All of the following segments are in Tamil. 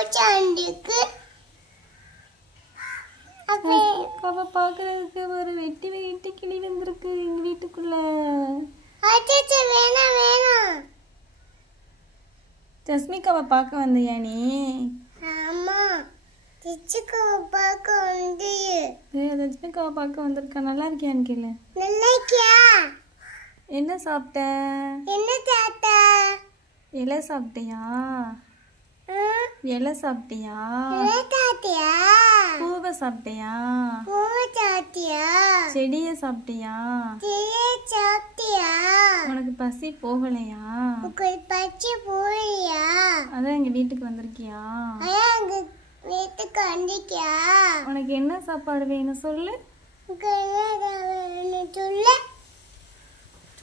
பூச்சாண்டிக்கு அவ பாக்குறதுக்கு ஒரு வெட்டி கிளி வந்திருக்கு எங்க வீட்டுக்குள்ள. வேணாம் வேணாம். ஜஸ்மிகாவை பார்க்க வந்தியா நீ? ஆமா, ஜஸ்மிகாவை பார்க்க வந்து. ஜஸ்மிகாவை பார்க்க வந்திருக்கா. நல்லா இருக்கியான்னு கேளு. நல்லா இருக்கியா? என்ன சாப்பிட்ட? என்ன சாப்பிட்ட? இலை சாப்பிட்டியா? இலை சாப்பிட்டியா? சாப்பிட்டியா? பூவை சாப்பிட்டியா? பூவை சாப்பிட்டியா? செடியை சாப்பிட்டியா? செடியை சாப்பிட்டியா? உனக்கு பசி போகலையா? உங்களுக்கு பசி போகலையா? அதான் எங்க வீட்டுக்கு வந்திருக்கியா? எங்க வீட்டுக்கு வந்திருக்கியா? உனக்கு என்ன சாப்பாடு வேணும் சொல்லு. சொல்லு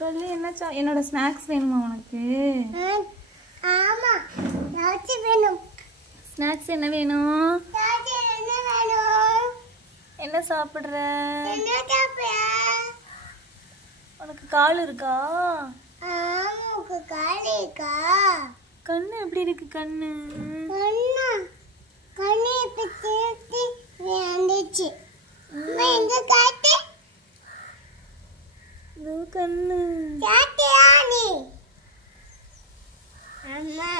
சொல்லு. என்ன என்னோட ஸ்நாக்ஸ் வேணுமா உனக்கு? ஆமா, ஏதாச்சும் வேணும். ஸ்நாக்ஸ் என்ன வேணும்? என்ன வேணும்? என்ன சாப்பிடுற? என்ன சாப்பிடுற? உனக்கு கால் இருக்கா? ஆமா, உனக்கு கால் இருக்கா? கண்ணு எப்படி இருக்கு? கண்ணு கண்ணு இப்ப திருப்பி வந்துச்சு. எங்க காட்டு? கண்ணு சாப்பிட்டியா நீ? அம்மா,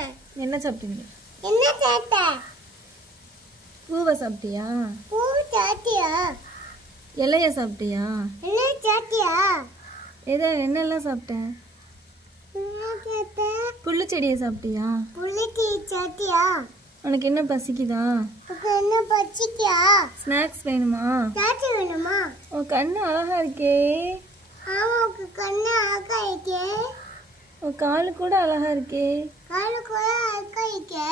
என்ன சாப்பிட்டீங்க? என்ன சாப்பிட்ட? பூவை சாப்பிட்டியா? பூ சாப்பிட்டியா? இலைய சாப்பிட்டியா? என்ன சாப்பிட்டியா? என்னெல்லாம் சாப்பிட்டேன்? என்ன சாப்பிட்ட? புல்லு செடியை சாப்பிட்டியா? புளிச்சி சாப்பிட்டியா? உனக்கு என்ன பசிக்குதா? உனக்கு என்ன பசிக்கியா? ஸ்நாக்ஸ் வேணுமா? சாப்பிட்டு வேணுமா? உன் கண்ணு அழகா இருக்கே. ஆமா, உனக்கு கண்ணு அழகா இருக்கே. உன் காலு கூட அழகா இருக்கே. காலு கூட அழகா இருக்கே.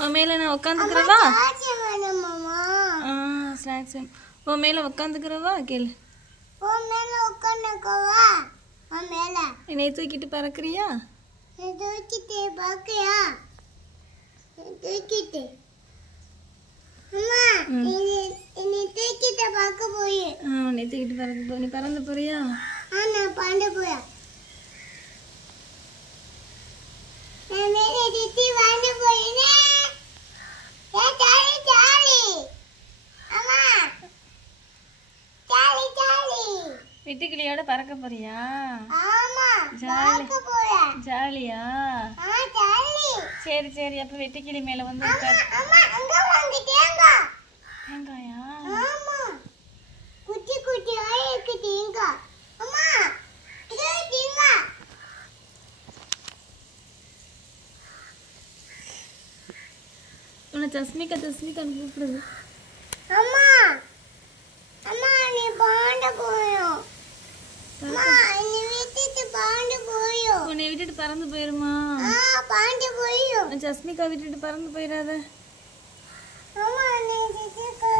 உன் மேல நான் உட்காந்துக்கிறவா? சாப்பிட்டு வேணுமாமா? ஸ்நாக்ஸ் வேணும். உன் மேல உட்காந்துக்கிறவா? கேளு. உன் மேல உட்காந்துக்கவா? உன் மேல என்னை தூக்கிட்டு பறக்குறியா? தூக்கிட்டு பாக்கியா? தூக்கிட்டு அம்மா, என்னை தூக்கிட்டு பார்க்க போய். உன்னை தூக்கிட்டு பறக்க நீ பறந்து போறியா? நான் பாண்டு போயா. நான் மேலே திட்டி வாண்டு போயினே. Jolly jolly. அம்மா, ஜாலி ஜாலி. வெட்டுக்கிளியோட பறக்க போறியா? ஆமா, ஜாலி. பார்க்க போறேன். ஜாலியா? ஜாலி. சரி சரி, அப்ப வெட்டுக்கிளி மேல வந்து உட்காரு. அம்மா, அங்க வாங்க தேங்காய். தேங்காயா? ஆமா, குட்டி குட்டியா இருக்கு தேங்காய். அம்மா, இது தேங்காய். உன்னை ஜஸ்மிகான்னு கூப்பிடுது. அம்மா, அம்மா, நீ பாண்ட போயும். அம்மா, நீ விட்டுட்டு பாண்ட போயும். உன்னை விட்டுட்டு பறந்து போயிருமா? பாண்ட போயும். ஜஸ்மிகா விட்டுட்டு பறந்து போயிடாத. அம்மா, நீ விட்டுட்டு